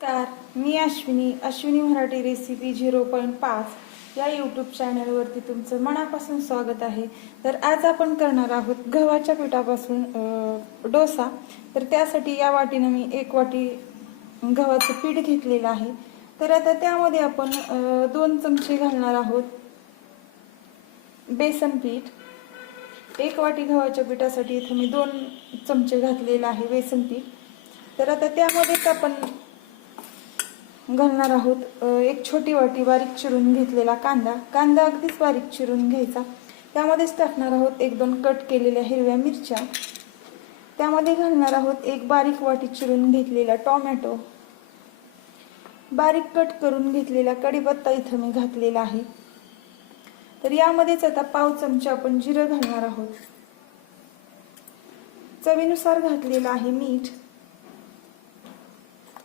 नमस्कार, मी अश्विनी मराठी रेसिपी 0.5 या यूट्यूब चॅनलवरती तुमचं मनापासून स्वागत आहे. तर आज आपण करणार आहोत गव्हाच्या पिठापासून डोसा. तर त्यासाठी या वाटीनं मी 1 वाटी गव्हाचं पीठ घेतलेलं आहे. तर आता त्यामध्ये आपण 2 चमचे घालणार आहोत बेसन पीठ. 1 वाटी गव्हाच्या पिठासाठी इथं मी 2 चमचे घातलेलं आहे बेसन पीठ. तर आता त्यामध्येच आपण घालणार आहोत 1 छोटी वाटी बारीक चिरून घेतलेला कांदा अगदीच बारीक चिरून घ्यायचा. त्यामध्येच टाकणार आहोत 1-2 कट केलेल्या हिरव्या मिरच्या. त्यामध्ये घालणार आहोत 1 बारीक वाटी चिरून घेतलेला टोमॅटो. बारीक कट करून घेतलेला कढीपत्ता इथं मी घातलेला आहे. तर यामध्येच आता पाव चमचा आपण जिरं घालणार आहोत. चवीनुसार घातलेलं आहे मीठ.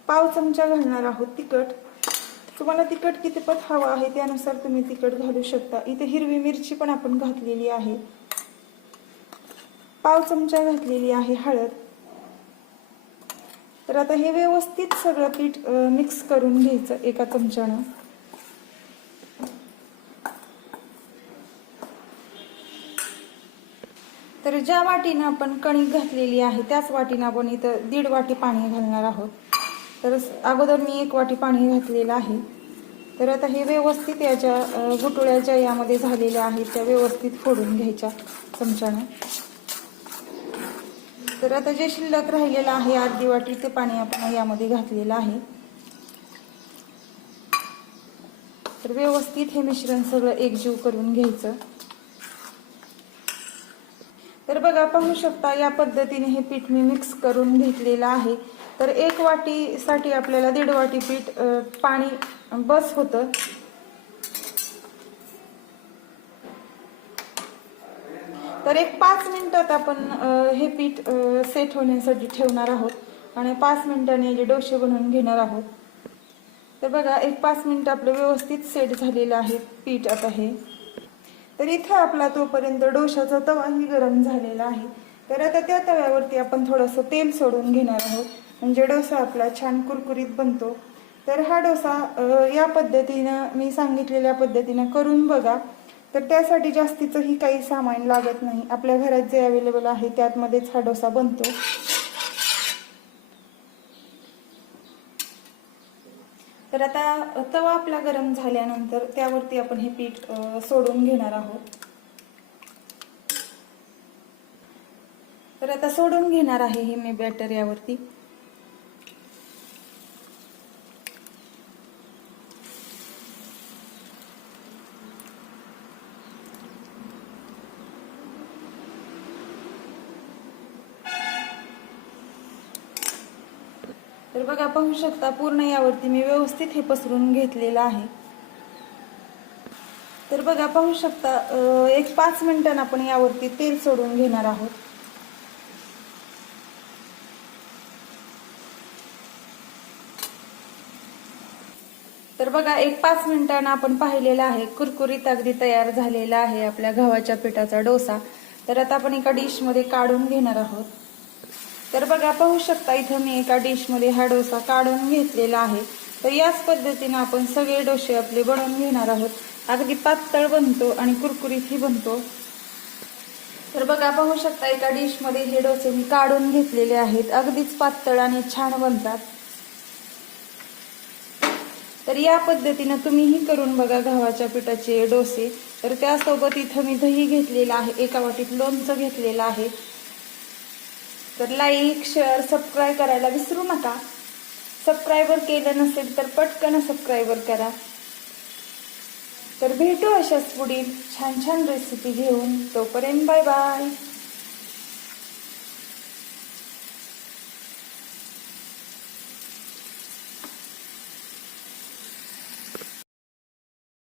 पाव चमचा घालणार आहोत तिखट. तुम्हाला तिखट किती पत हवा आहे त्यानुसार तुम्ही तिखट घालू शकता. इथे हिरवी मिरची पण आपण घातलेली आहे. पाव चमचा घातलेली आहे हळद. तर आता हे व्यवस्थित सगळं पीठ मिक्स करून घ्यायचं एका चमच्यानं. तर ज्या वाटीनं आपण कणिक घातलेली आहे त्याच वाटीनं आपण इथं 1.5 वाटी पाणी घालणार आहोत. तर अगोदर मी 1 वाटी पाणी घातलेलं आहे. तर आता हे व्यवस्थित याच्या गुटळ्या ज्या यामध्ये झालेल्या आहेत त्या व्यवस्थित फोडून घ्यायच्या चमच्यानं. तर आता जे शिल्लक राहिलेलं आहे 1/2 वाटी ते पाणी आपण यामध्ये घातलेलं आहे. तर व्यवस्थित हे मिश्रण सगळं एकजीव करून घ्यायचं. तर बघा, पाहू शकता या पद्धतीने हे पीठ मी मिक्स करून घेतलेलं आहे. तर 1 वाटीसाठी आपल्याला 1.5 वाटी पीठ पाणी बस होतं. तर 5 मिनिटात आपण हे पीठ सेट होण्यासाठी ठेवणार आहोत आणि 5 मिनिटांनी जे डोसे बनवून घेणार आहोत. तर बघा 5 मिनिट आपलं व्यवस्थित सेट झालेलं आहे पीठ आता हे. तर इथं आपला तोपर्यंत डोशाचा तवाही गरम झालेला आहे. तर आता त्या तव्यावरती आपण थोडंसं तेल सोडून घेणार आहोत म्हणजे डोसा आपला छान कुरकुरीत बनतो. तर हा डोसा या पद्धतीनं मी सांगितलेल्या पद्धतीनं करून बघा. तर त्यासाठी जास्तीचंही काही सामान लागत नाही. आपल्या घरात जे अवेलेबल आहे त्यातमध्येच हा डोसा बनतो. तर आता तवा आपला गरम झाल्यानंतर त्यावरती आपण हे पीठ सोडून घेणार आहोत. तर आता सोडून घेणार आहे हे मी बॅटर यावरती. तर बघा, पाहू शकता पूर्ण यावरती मी व्यवस्थित हे पसरून घेतलेलं आहे. तर बघा, पाहू शकता 5 मिनिटांनी आपण यावरती तेल सोडून घेणार आहोत. तर बघा 5 मिनिटांना आपण पाहिलेलं आहे कुरकुरीत अगदी तयार झालेला आहे आपल्या गव्हाच्या पिठाचा डोसा. तर आता आपण एका डिश मध्ये काढून घेणार आहोत. तर बघा, पाहू शकता इथं मी एका डिश मध्ये हा डोसा काढून घेतलेला आहे. तर याच पद्धतीने आपण सगळे डोसे आपले बनवून घेणार आहोत. अगदी पातळ बनतो आणि कुरकुरीतही बनतो. तर बघा, पाहू शकता एका डिश मध्ये हे डोसे मी काढून घेतलेले आहेत. अगदीच पातळ आणि छान बनतात. तर या पद्धतीने तुम्हीही करून बघा गव्हाच्या पिठाचे डोसे. तर त्यासोबत इथं मी दही घेतलेलं आहे. 1 वाटीत लोणचं घेतलेलं आहे. तर लाईक, शेअर, सबस्क्राईब करायला विसरू नका. सबस्क्राईबर केलं नसेल तर पटकन सबस्क्राईबर करा. तर भेटू अशाच पुढील छान छान रेसिपी घेऊन. तोपर्यंत बाय बाय.